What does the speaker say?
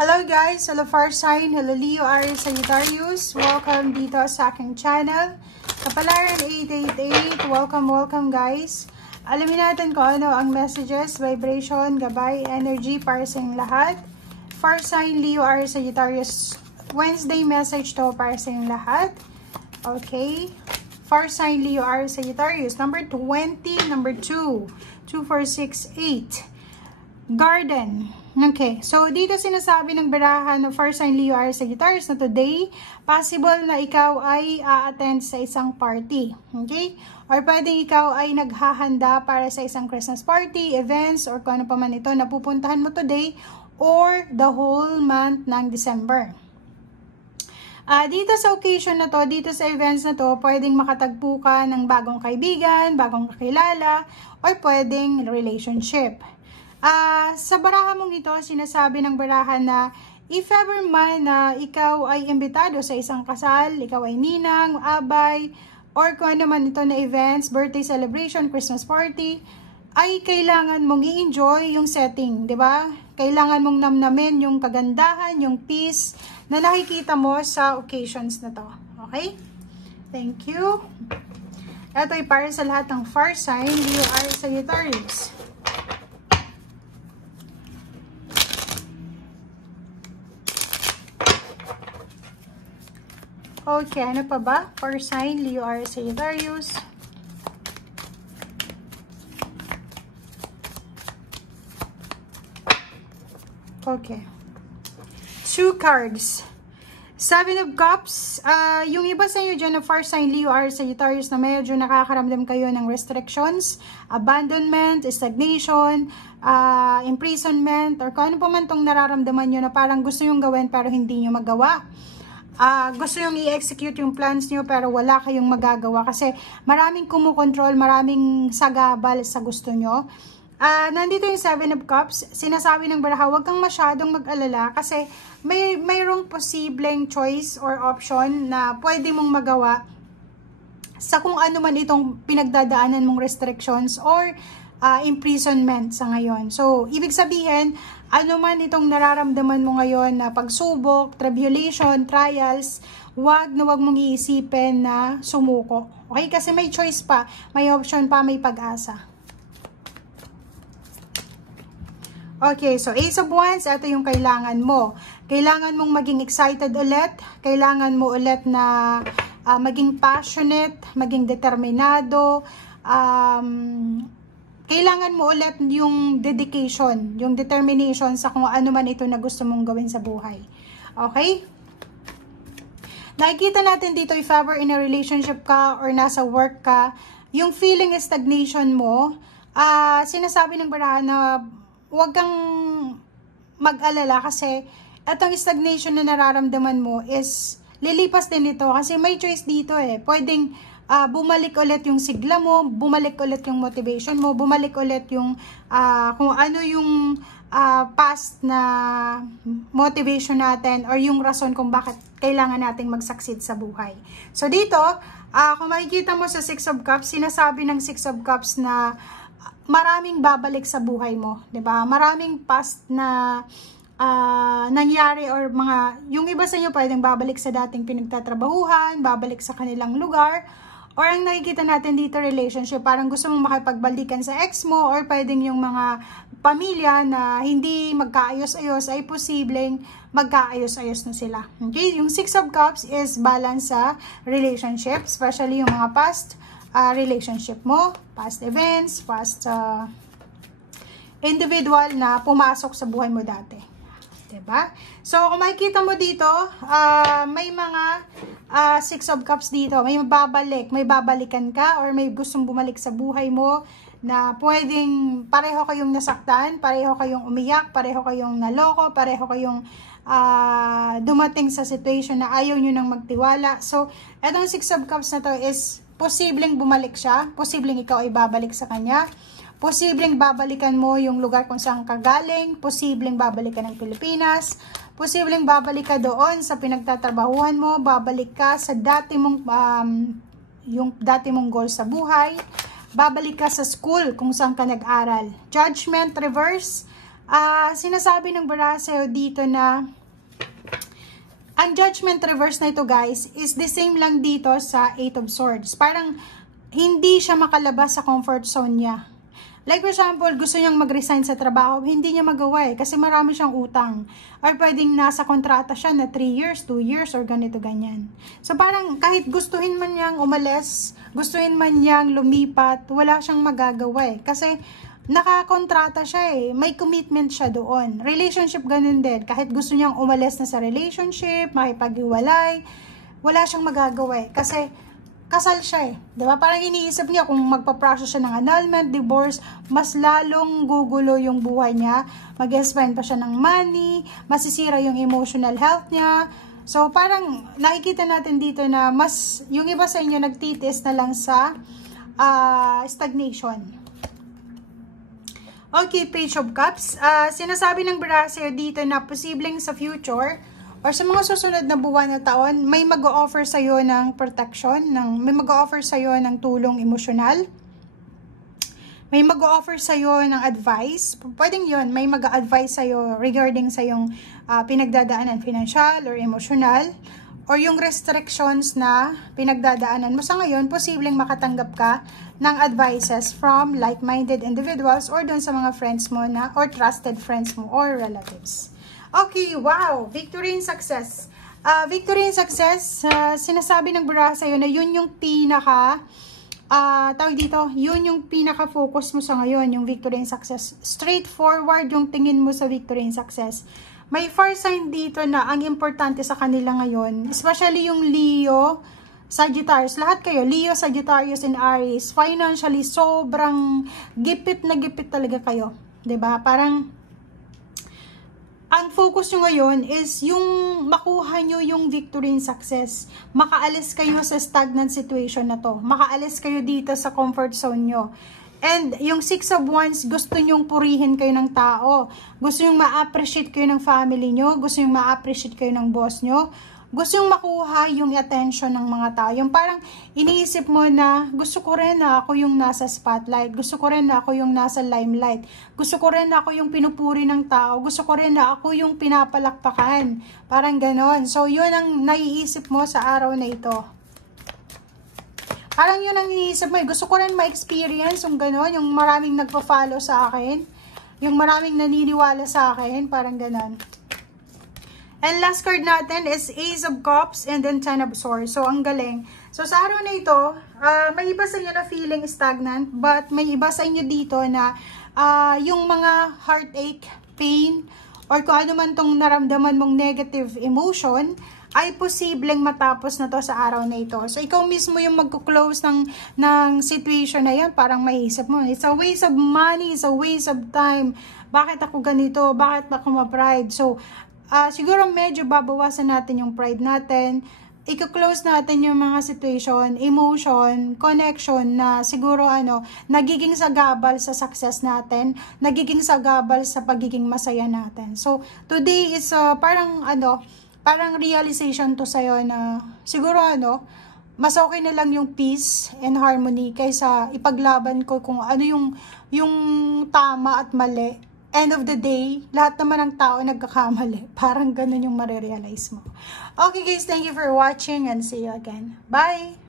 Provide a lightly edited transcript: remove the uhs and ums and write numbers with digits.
Hello guys! Hello Fire Sign! Hello Leo, Aries, Sagittarius! Welcome dito sa aking channel. Kapalaran 888, welcome guys! Alamin natin kung ano ang messages, vibration, gabay, energy para sa inyong lahat. Fire Sign, Leo, Aries, Sagittarius. Wednesday message to para sa inyong lahat. Okay. Fire Sign, Leo, Aries, Sagittarius. Number 20, number 2. 2, 4, 6, 8. Garden. Okay, so dito sinasabi ng barahan ng Fire Sign Leo Aries Sagittarius na today, possible na ikaw ay a-attend sa isang party. Okay? Or pwedeng ikaw ay naghahanda para sa isang Christmas party, events, or kung ano pa man ito na pupuntahan mo today or the whole month ng December. Dito sa occasion na to, dito sa events na to, pwedeng makatagpo ka ng bagong kaibigan, bagong kakilala, or pwedeng relationship. Sa baraha mong ito, sinasabi ng barahan na if ever man na ikaw ay imbitado sa isang kasal, ikaw ay ninang, abay, or kung ano man ito na events, birthday celebration, Christmas party, ay kailangan mong i-enjoy yung setting, di ba? Kailangan mong namnamin yung kagandahan, yung peace na nakikita mo sa occasions na to. Okay? Thank you. Ito ay para sa lahat ng Fire Sign, Leo, Aries, Sagittarius. Okay, ano pa ba? Fire Sign, Leo, Aries, Sagittarius. Okay. 2 cards. 7 of Cups. Yung iba sa inyo dyan na Fire Sign, Leo, Aries, Sagittarius na medyo nakakaramdam kayo ng restrictions, abandonment, stagnation, imprisonment, or kung ano pa man itong nararamdaman nyo na parang gusto yung gawin pero hindi nyo magawa. Gusto yung i-execute yung plans nyo pero wala kayong magagawa kasi maraming kumukontrol, maraming sagabal sa gusto nyo. Nandito yung 7 of Cups. Sinasabi ng baraha, huwag kang masyadong mag-alala kasi mayroong posibleng choice or option na pwede mong magawa sa kung ano man itong pinagdadaanan mong restrictions or imprisonment sa ngayon. So, ibig sabihin, ano man itong nararamdaman mo ngayon na pagsubok, tribulation, trials, wag mong iisipin na sumuko. Okay? Kasi may choice pa, may option pa, may pag-asa. Okay, so Ace of Wands, ito yung kailangan mo. Kailangan mong maging excited ulit. Kailangan mo ulit na maging passionate, maging determinado, kailangan mo ulit yung dedication, yung determination sa kung ano man ito na gusto mong gawin sa buhay. Okay? Nakikita natin dito if ever in a relationship ka or nasa work ka, yung feeling stagnation mo, sinasabi ng barahan na huwag kang mag-alala kasi itong stagnation na nararamdaman mo is lilipas din ito kasi may choice dito eh. Pwedeng bumalik ulit yung sigla mo, bumalik ulit yung motivation mo, bumalik ulit yung kung ano yung past na motivation natin or yung rason kung bakit kailangan nating mag-succeed sa buhay. So dito, kung makikita mo sa 6 of Cups, sinasabi ng 6 of Cups na maraming babalik sa buhay mo, 'di ba? Maraming past na nangyari or yung iba sa inyo pwedeng babalik sa dating pinagtatrabahuhan, babalik sa kanilang lugar, or ang nakikita natin dito relationship, parang gusto mong makipagbalikan sa ex mo, or pwedeng yung mga pamilya na hindi magkaayos-ayos ay posibleng magkaayos-ayos na sila. Okay? Yung 6 of Cups is balance sa relationship, especially yung mga past relationship mo, past events, past individual na pumasok sa buhay mo dati. Diba? So, kung makikita mo dito, may mga 6 of Cups dito. May babalikan ka or may gustong bumalik sa buhay mo na pwedeng pareho kayong nasaktan, pareho kayong umiyak, pareho kayong naloko, pareho kayong dumating sa situation na ayaw nyo nang magtiwala. So, etong 6 of Cups na to is posibleng bumalik siya, posibleng ikaw ay babalik sa kanya, posibleng babalikan mo yung lugar kung saan ka galing, posibleng babalikan ng Pilipinas, posibleng babalik ka doon sa pinagtatrabahuhan mo, babalik ka sa dati mong yung dati mong goal sa buhay, babalik ka sa school kung saan ka nag-aral. Judgment reverse, Sinasabi ng bara sa'yo dito na ang judgment reverse na ito guys is the same lang dito sa 8 of Swords. Parang hindi siya makalabas sa comfort zone niya. Like for example, gusto niyang mag-resign sa trabaho, hindi niya magawa kasi marami siyang utang. Or pwedeng nasa kontrata siya na 3 years, 2 years, or ganito ganyan. So parang kahit gustuhin man niyang umalis, gustuhin man niyang lumipat, wala siyang magagawa kasi nakakontrata siya may commitment siya doon. Relationship ganun din, kahit gusto niyang umalis na sa relationship, makipag-iwalay, wala siyang magagawa kasi kasal siya diba? Parang iniisip niya kung magpa-process siya ng annulment, divorce, mas lalong gugulo yung buhay niya, mag-spend pa siya ng money, masisira yung emotional health niya. So parang nakikita natin dito na mas, yung iba sa inyo nagtitis na lang sa stagnation. Okay, Page of Cups. Sinasabi ng Brasser dito na posibleng sa future or sa mga susunod na buwan na taon, may mag-o-offer sa'yo ng protection, may mag-o-offer sa'yo ng tulong emosyonal, may mag-o-offer sa'yo ng advice. Pwedeng yun, may mag-a-advise sa'yo regarding sa yung pinagdadaanan, financial or emotional, or yung restrictions na pinagdadaanan mo sa ngayon, posibleng makatanggap ka ng advices from like-minded individuals or dun sa mga friends mo na, or trusted friends mo or relatives. Okay, wow! Victory and success. Victory and success, sinasabi ng Bura sa'yo na yun yung tawag dito, yun yung pinaka-focus mo sa ngayon, yung victory and success. Straightforward yung tingin mo sa victory and success. May fire sign dito na ang importante sa kanila ngayon, especially yung Leo, Sagittarius, lahat kayo, Leo, Sagittarius, and Aries, financially, sobrang gipit na gipit talaga kayo. 'Di ba? Parang, ang focus nyo ngayon is yung makuha nyo yung victory and success. Makaalis kayo sa stagnant situation na to. Makaalis kayo dito sa comfort zone nyo. And yung 6 of Wands, gusto nyong purihin kayo ng tao. Gusto nyong ma-appreciate kayo ng family nyo. Gusto nyong ma-appreciate kayo ng boss nyo. Gusto yung makuha yung attention ng mga tao. Yung parang iniisip mo na gusto ko rin na ako yung nasa spotlight. Gusto ko rin na ako yung nasa limelight. Gusto ko rin na ako yung pinupuri ng tao. Gusto ko rin na ako yung pinapalakpakan. Parang ganon. So yun ang naiisip mo sa araw na ito. Parang yun ang iniisip mo. Gusto ko rin ma-experience yung ganon. Yung maraming nagpa-follow sa akin. Yung maraming naniniwala sa akin. Parang ganon. And last card natin is Ace of Cups and then 10 of Swords. So, ang galing. So, sa araw na ito, may iba sa inyo na feeling stagnant, but may iba sa inyo dito na yung mga heartache, pain, or kung ano man tong naramdaman mong negative emotion, ay posibleng matapos na to sa araw na ito. So, ikaw mismo yung magkuklose ng situation na yan. Parang maiisip mo, it's a waste of money, it's a waste of time. Bakit ako ganito? Bakit ako ma-pride? So, siguro medyo babawasan natin yung pride natin. I-close natin yung mga situation, emotion, connection na siguro nagiging sagabal sa success natin, nagiging sagabal sa pagiging masaya natin. So, today is parang realization to sa'yo na siguro mas okay na lang yung peace and harmony kaysa ipaglaban ko kung ano yung tama at mali. End of the day, lahat naman ng tao nagkakamali. Parang ganun yung marirealize mo. Okay guys, thank you for watching and see you again. Bye!